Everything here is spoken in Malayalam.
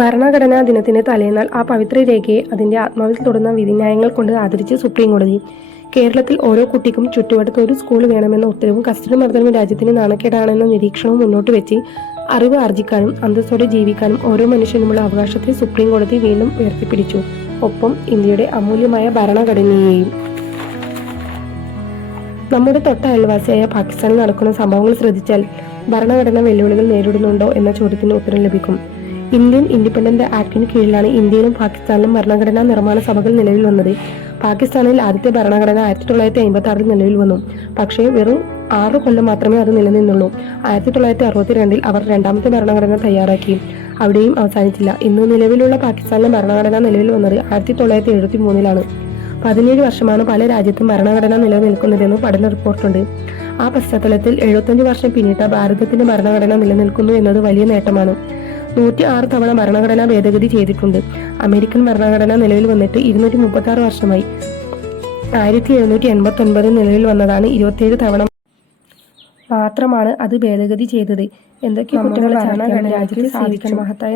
ഭരണഘടനാ ദിനത്തിന്റെ തലേന്നാൾ ആ പവിത്ര രേഖയെ അതിന്റെ ആത്മാവിൽ തൊടുന്ന വിധിന്യായങ്ങൾ കൊണ്ട് ആദരിച്ച് സുപ്രീം കോടതി. കേരളത്തിൽ ഓരോ കുട്ടിക്കും ചുറ്റുവട്ടത്ത് ഒരു സ്കൂൾ വേണമെന്ന ഉത്തരവും കസ്റ്റഡി മർദ്ദനവും രാജ്യത്തിന് നാണക്കേടാണെന്ന നിരീക്ഷണവും മുന്നോട്ട് വെച്ച് അറിവ് ആർജിക്കാനും അന്തസ്സോടെ ജീവിക്കാനും ഓരോ മനുഷ്യനുമുള്ള അവകാശത്തെ സുപ്രീം കോടതി വീണ്ടും ഉയർത്തിപ്പിടിച്ചു. ഒപ്പം ഇന്ത്യയുടെ അമൂല്യമായ ഭരണഘടനയെയും. നമ്മുടെ തൊട്ട അയൽവാസിയായ പാകിസ്ഥാനിൽ നടക്കുന്ന സംഭവങ്ങൾ ശ്രദ്ധിച്ചാൽ ഭരണഘടന വെല്ലുവിളികൾ നേരിടുന്നുണ്ടോ എന്ന ചോദ്യത്തിന് ഉത്തരം ലഭിക്കും. ഇന്ത്യൻ ഇൻഡിപെൻഡന്റ് ആക്ടിന് കീഴിലാണ് ഇന്ത്യയിലും പാകിസ്ഥാനിലും ഭരണഘടനാ നിർമ്മാണ സഭകൾ നിലവിൽ വന്നത്. പാകിസ്ഥാനിൽ ആദ്യത്തെ ഭരണഘടന 1956 നിലവിൽ വന്നു. പക്ഷേ വെറും 6 കൊല്ലം മാത്രമേ അത് നിലനിന്നുള്ളൂ. 1962 അവർ രണ്ടാമത്തെ ഭരണഘടന തയ്യാറാക്കി. അവിടെയും അവസാനിച്ചില്ല. ഇന്ന് നിലവിലുള്ള പാകിസ്ഥാനിലെ ഭരണഘടന നിലവിൽ വന്നത് 1973 17 വർഷമാണ് പല രാജ്യത്തും ഭരണഘടന നിലനിൽക്കുന്നതെന്ന് പഠന റിപ്പോർട്ടുണ്ട്. ആ പശ്ചാത്തലത്തിൽ 75 വർഷം പിന്നിട്ട ഭാരതത്തിന്റെ ഭരണഘടന നിലനിൽക്കുന്നു എന്നത് വലിയ നേട്ടമാണ്. 106 തവണ ഭരണഘടനാ ഭേദഗതി ചെയ്തിട്ടുണ്ട്. അമേരിക്കൻ ഭരണഘടന നിലവിൽ വന്നിട്ട് 236 വർഷമായി. 1789 നിലവിൽ വന്നതാണ്. 27 തവണ മാത്രമാണ് അത് ഭേദഗതി ചെയ്തത്. എന്തൊക്കെ കുറ്റങ്ങൾ രാജ്യത്ത് സാധിക്കാൻ മഹത്തായ